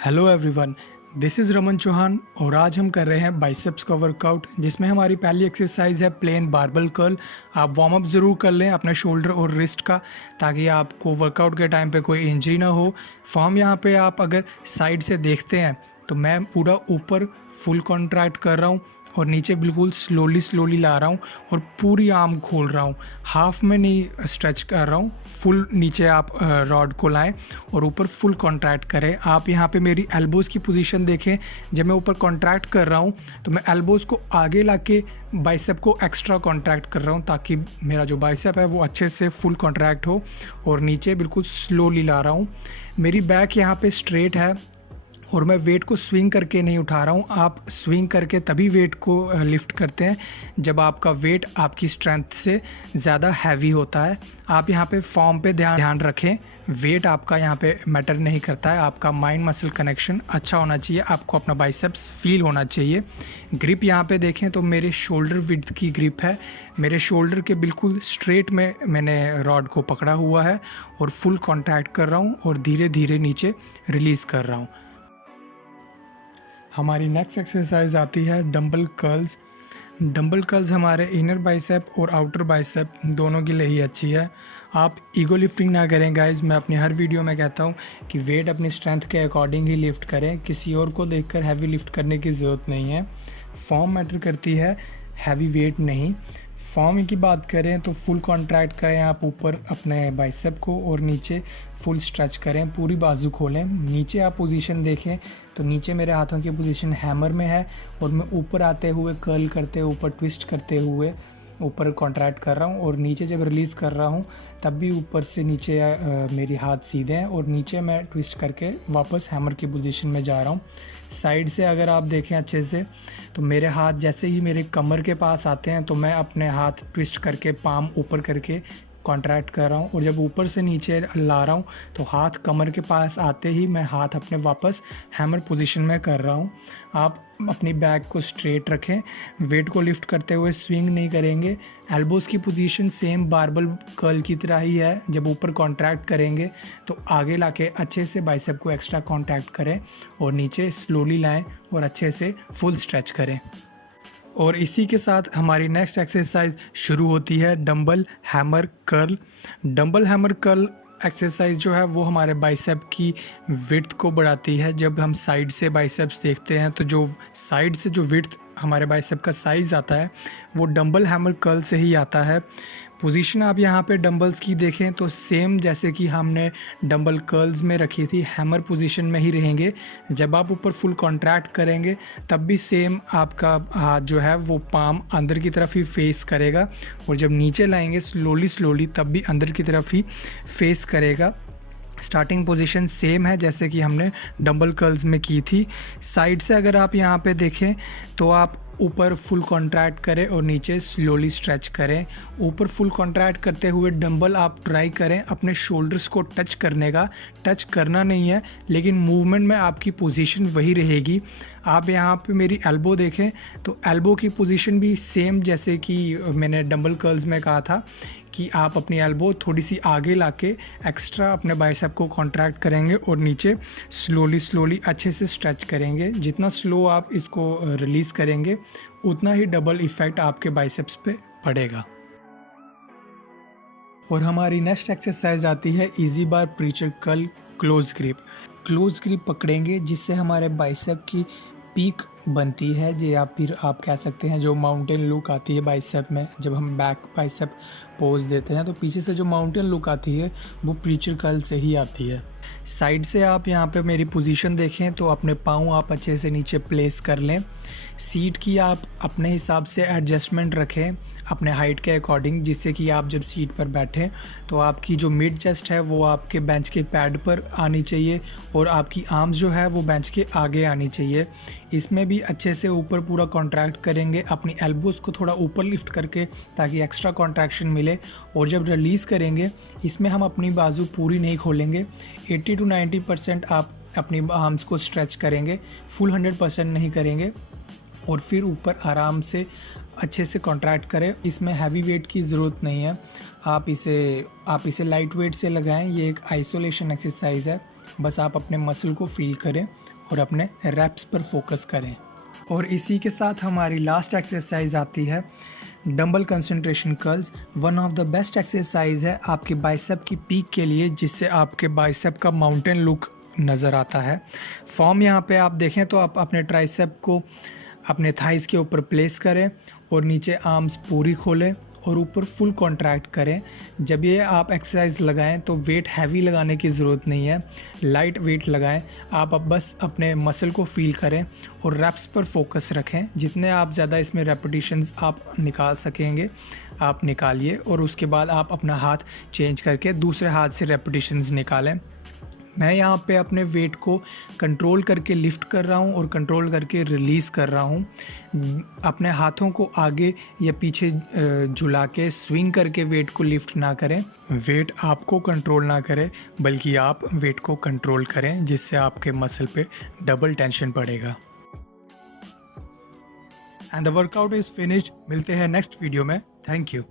Hello everyone, this is Raman Chauhan और आज हम कर रहे हैं बाइसेप्स का वर्कआउट, जिसमें हमारी पहली एक्सरसाइज है प्लेन बारबल कर्ल। आप वार्म अप ज़रूर कर लें अपने शोल्डर और रिस्ट का, ताकि आपको वर्कआउट के टाइम पे कोई इंजरी ना हो। फॉर्म यहाँ पे आप अगर साइड से देखते हैं तो मैं पूरा ऊपर फुल कॉन्ट्रैक्ट कर रहा हूँ और नीचे बिल्कुल स्लोली ला रहा हूँ और पूरी आर्म खोल रहा हूँ। हाफ में नहीं स्ट्रेच कर रहा हूँ, फुल नीचे आप रॉड को लाएं और ऊपर फुल कॉन्ट्रैक्ट करें। आप यहाँ पे मेरी एल्बोज़ की पोजीशन देखें। जब मैं ऊपर कॉन्ट्रैक्ट कर रहा हूँ तो मैं एल्बोज़ को आगे लाके बाइसेप को एक्स्ट्रा कॉन्ट्रैक्ट कर रहा हूँ, ताकि मेरा जो बाइसेप है वो अच्छे से फुल कॉन्ट्रैक्ट हो। और नीचे बिल्कुल स्लोली ला रहा हूँ। मेरी बैक यहाँ पे स्ट्रेट है और मैं वेट को स्विंग करके नहीं उठा रहा हूँ। आप स्विंग करके तभी वेट को लिफ्ट करते हैं जब आपका वेट आपकी स्ट्रेंथ से ज़्यादा हैवी होता है। आप यहाँ पे फॉर्म पे ध्यान रखें। वेट आपका यहाँ पे मैटर नहीं करता है, आपका माइंड मसल कनेक्शन अच्छा होना चाहिए, आपको अपना बाइसेप्स फील होना चाहिए। ग्रिप यहाँ पे देखें तो मेरे शोल्डर विड्थ की ग्रिप है। मेरे शोल्डर के बिल्कुल स्ट्रेट में मैंने रॉड को पकड़ा हुआ है और फुल कॉन्टैक्ट कर रहा हूँ और धीरे धीरे नीचे रिलीज़ कर रहा हूँ। हमारी नेक्स्ट एक्सरसाइज आती है डंबल कर्ल्स। डंबल कर्ल्स हमारे इनर बाइसेप और आउटर बाइसेप दोनों के लिए ही अच्छी है। आप ईगो लिफ्टिंग ना करें गाइज। मैं अपनी हर वीडियो में कहता हूँ कि वेट अपनी स्ट्रेंथ के अकॉर्डिंग ही लिफ्ट करें, किसी और को देखकर हैवी लिफ्ट करने की ज़रूरत नहीं है। फॉर्म मैटर करती है, हैवी वेट नहीं। फॉर्म की बात करें तो फुल कॉन्ट्रैक्ट करें आप ऊपर अपने बाइसेप को और नीचे फुल स्ट्रेच करें, पूरी बाजू खोलें। नीचे आप पोजीशन देखें तो नीचे मेरे हाथों की पोजीशन हैमर में है और मैं ऊपर आते हुए कर्ल करते ऊपर ट्विस्ट करते हुए ऊपर कॉन्ट्रैक्ट कर रहा हूँ और नीचे जब रिलीज़ कर रहा हूँ तब भी ऊपर से नीचे मेरी हाथ सीधे हैं और नीचे मैं ट्विस्ट करके वापस हैमर की पोजीशन में जा रहा हूँ। साइड से अगर आप देखें अच्छे से तो मेरे हाथ जैसे ही मेरे कमर के पास आते हैं तो मैं अपने हाथ ट्विस्ट करके पाम ऊपर करके कॉन्ट्रैक्ट कर रहा हूँ और जब ऊपर से नीचे ला रहा हूँ तो हाथ कमर के पास आते ही मैं हाथ अपने वापस हैमर पोजीशन में कर रहा हूँ। आप अपनी बैक को स्ट्रेट रखें, वेट को लिफ्ट करते हुए स्विंग नहीं करेंगे। एल्बोज़ की पोजीशन सेम बारबल कर्ल की तरह ही है। जब ऊपर कॉन्ट्रैक्ट करेंगे तो आगे लाके अच्छे से बाइसेप को एक्स्ट्रा कॉन्टैक्ट करें और नीचे स्लोली लाएं और अच्छे से फुल स्ट्रेच करें। और इसी के साथ हमारी नेक्स्ट एक्सरसाइज शुरू होती है dumbbell hammer curl. Dumbbell hammer curl exercise जो है वो हमारे बाइसेप की विड्थ को बढ़ाती है। जब हम साइड से बाइसेप्स देखते हैं तो जो साइड से जो विड्थ हमारे बाइसेप का साइज़ आता है वो डंबल हैमर कर्ल से ही आता है। पोजीशन आप यहाँ पे डंबल्स की देखें तो सेम जैसे कि हमने डंबल कर्ल्स में रखी थी, हैमर पोजीशन में ही रहेंगे। जब आप ऊपर फुल कॉन्ट्रैक्ट करेंगे तब भी सेम आपका हाथ जो है वो पाम अंदर की तरफ ही फेस करेगा और जब नीचे लाएंगे स्लोली तब भी अंदर की तरफ ही फेस करेगा। स्टार्टिंग पोजीशन सेम है जैसे कि हमने डंबल कर्ल्स में की थी। साइड से अगर आप यहाँ पे देखें तो आप ऊपर फुल कॉन्ट्रैक्ट करें और नीचे स्लोली स्ट्रेच करें। ऊपर फुल कॉन्ट्रैक्ट करते हुए डंबल आप ट्राई करें अपने शोल्डर्स को टच करने का। टच करना नहीं है लेकिन मूवमेंट में आपकी पोजीशन वही रहेगी। आप यहाँ पे मेरी एल्बो देखें तो एल्बो की पोजीशन भी सेम जैसे कि मैंने डंबल कर्ल्स में कहा था कि आप अपनी एल्बो थोड़ी सी आगे लाके एक्स्ट्रा अपने बाइसेप को कॉन्ट्रैक्ट करेंगे और नीचे स्लोली अच्छे से स्ट्रेच करेंगे। जितना स्लो आप इसको रिलीज़ करेंगे उतना ही डबल इफ़ेक्ट आपके बाइसेप्स पे पड़ेगा। और हमारी नेक्स्ट एक्सरसाइज आती है easy bar preacher curl close grip. Close grip पकड़ेंगे जिससे हमारे बाइसेप की पीक बनती है, जे आप फिर आप कह सकते हैं जो माउंटेन लुक आती है बाइसेप में। जब हम बैक बाइसेप पोज देते हैं तो पीछे से जो माउंटेन लुक आती है वो प्रीचर कर्ल से ही आती है। साइड से आप यहाँ पे मेरी पोजीशन देखें तो अपने पाँव आप अच्छे से नीचे प्लेस कर लें। सीट की आप अपने हिसाब से एडजस्टमेंट रखें अपने हाइट के अकॉर्डिंग, जिससे कि आप जब सीट पर बैठें तो आपकी जो मिड चेस्ट है वो आपके बेंच के पैड पर आनी चाहिए और आपकी आर्म्स जो है वो बेंच के आगे आनी चाहिए। इसमें भी अच्छे से ऊपर पूरा कॉन्ट्रैक्ट करेंगे अपनी एल्बोज़ को थोड़ा ऊपर लिफ्ट करके, ताकि एक्स्ट्रा कॉन्ट्रैक्शन मिले। और जब रिलीज़ करेंगे इसमें हम अपनी बाजू पूरी नहीं खोलेंगे, 80 to 90% आप अपनी आर्म्स को स्ट्रेच करेंगे, फुल 100% नहीं करेंगे। और फिर ऊपर आराम से अच्छे से कॉन्ट्रैक्ट करें। इसमें हैवी वेट की ज़रूरत नहीं है। आप इसे लाइट वेट से लगाएं। ये एक आइसोलेशन एक्सरसाइज है, बस आप अपने मसल को फील करें और अपने रैप्स पर फोकस करें। और इसी के साथ हमारी लास्ट एक्सरसाइज आती है dumbbell concentration curls. One of the best exercise है आपके बाइसेप की पीक के लिए, जिससे आपके बाइसेप का माउंटेन लुक नज़र आता है। फॉर्म यहाँ पे आप देखें तो आप अपने ट्राइसेप को अपने थाइस के ऊपर प्लेस करें और नीचे आर्म्स पूरी खोलें और ऊपर फुल कॉन्ट्रैक्ट करें। जब ये आप एक्सरसाइज लगाएं तो वेट हैवी लगाने की ज़रूरत नहीं है, लाइट वेट लगाएं। आप अब बस अपने मसल को फील करें और रैप्स पर फोकस रखें। जितने आप ज़्यादा इसमें रेपिटेशंस आप निकाल सकेंगे आप निकालिए, और उसके बाद आप अपना हाथ चेंज करके दूसरे हाथ से रेपिटेशंस निकालें। मैं यहाँ पे अपने वेट को कंट्रोल करके लिफ्ट कर रहा हूँ और कंट्रोल करके रिलीज़ कर रहा हूँ। अपने हाथों को आगे या पीछे झुला के स्विंग करके वेट को लिफ्ट ना करें। वेट आपको कंट्रोल ना करे, बल्कि आप वेट को कंट्रोल करें, जिससे आपके मसल पे डबल टेंशन पड़ेगा। And the workout is finished. मिलते हैं नेक्स्ट वीडियो में। Thank you.